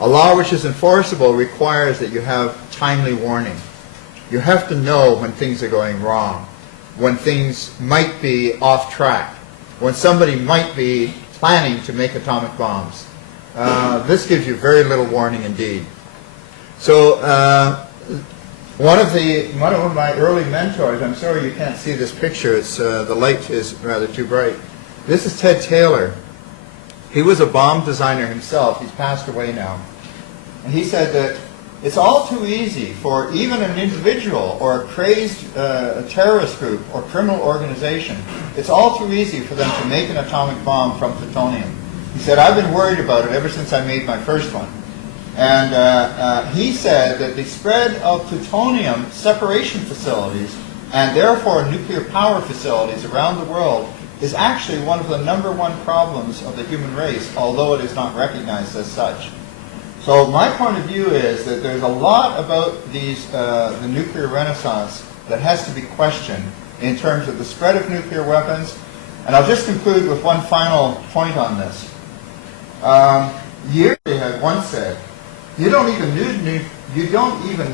A law which is enforceable requires that you have timely warning. You have to know when things are going wrong, when things might be off track, when somebody might be planning to make atomic bombs. This gives you very little warning indeed. So one of my early mentors, I'm sorry you can't see this picture, it's, the light is rather too bright. This is Ted Taylor. He was a bomb designer himself. He's passed away now. And he said that it's all too easy for even an individual or a crazed terrorist group or criminal organization, it's all too easy for them to make an atomic bomb from plutonium. He said, I've been worried about it ever since I made my first one. And he said that the spread of plutonium separation facilities and therefore nuclear power facilities around the world is actually one of the #1 problems of the human race, although it is not recognized as such. So my point of view is that there's a lot about the nuclear renaissance that has to be questioned in terms of the spread of nuclear weapons. And I'll just conclude with one final point on this. Yearly had once said, you don't even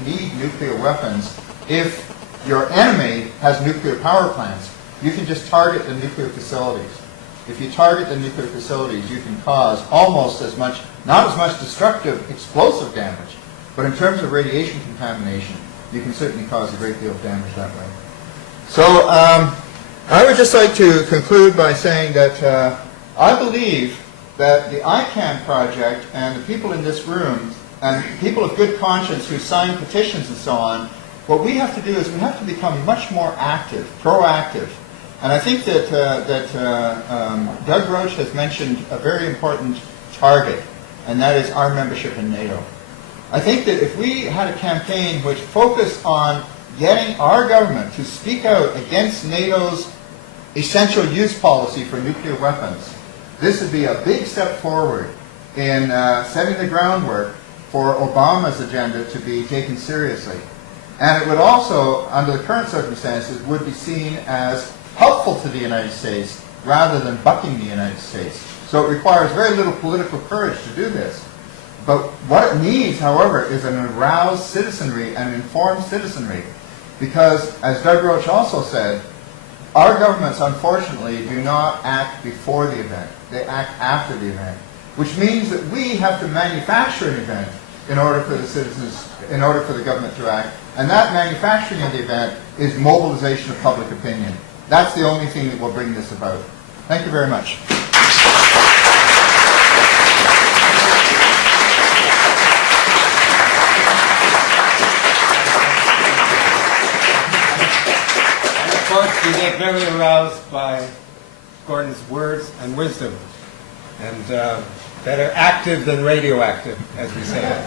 need nuclear weapons if your enemy has nuclear power plants. You can just target the nuclear facilities. If you target the nuclear facilities, you can cause almost as much, not as much destructive explosive damage, but in terms of radiation contamination, you can certainly cause a great deal of damage that way. So I would just like to conclude by saying that I believe that the ICANN project and the people in this room and people of good conscience who sign petitions and so on, what we have to do is we have to become much more active, proactive. And I think that, Doug Roach has mentioned a very important target, and that is our membership in NATO. I think that if we had a campaign which focused on getting our government to speak out against NATO's essential use policy for nuclear weapons, this would be a big step forward in setting the groundwork for Obama's agenda to be taken seriously. And it would also, under the current circumstances, would be seen as helpful to the United States rather than bucking the United States. So it requires very little political courage to do this. But what it needs, however, is an aroused citizenry and an informed citizenry. Because, as Doug Roach also said, our governments, unfortunately, do not act before the event. They act after the event. Which means that we have to manufacture an event in order for the citizens, in order for the government to act. And that manufacturing of the event is mobilization of public opinion. That's the only thing that will bring this about. Thank you very much. And of course, we get very aroused by Gordon's words and wisdom, and better active than radioactive, as we say.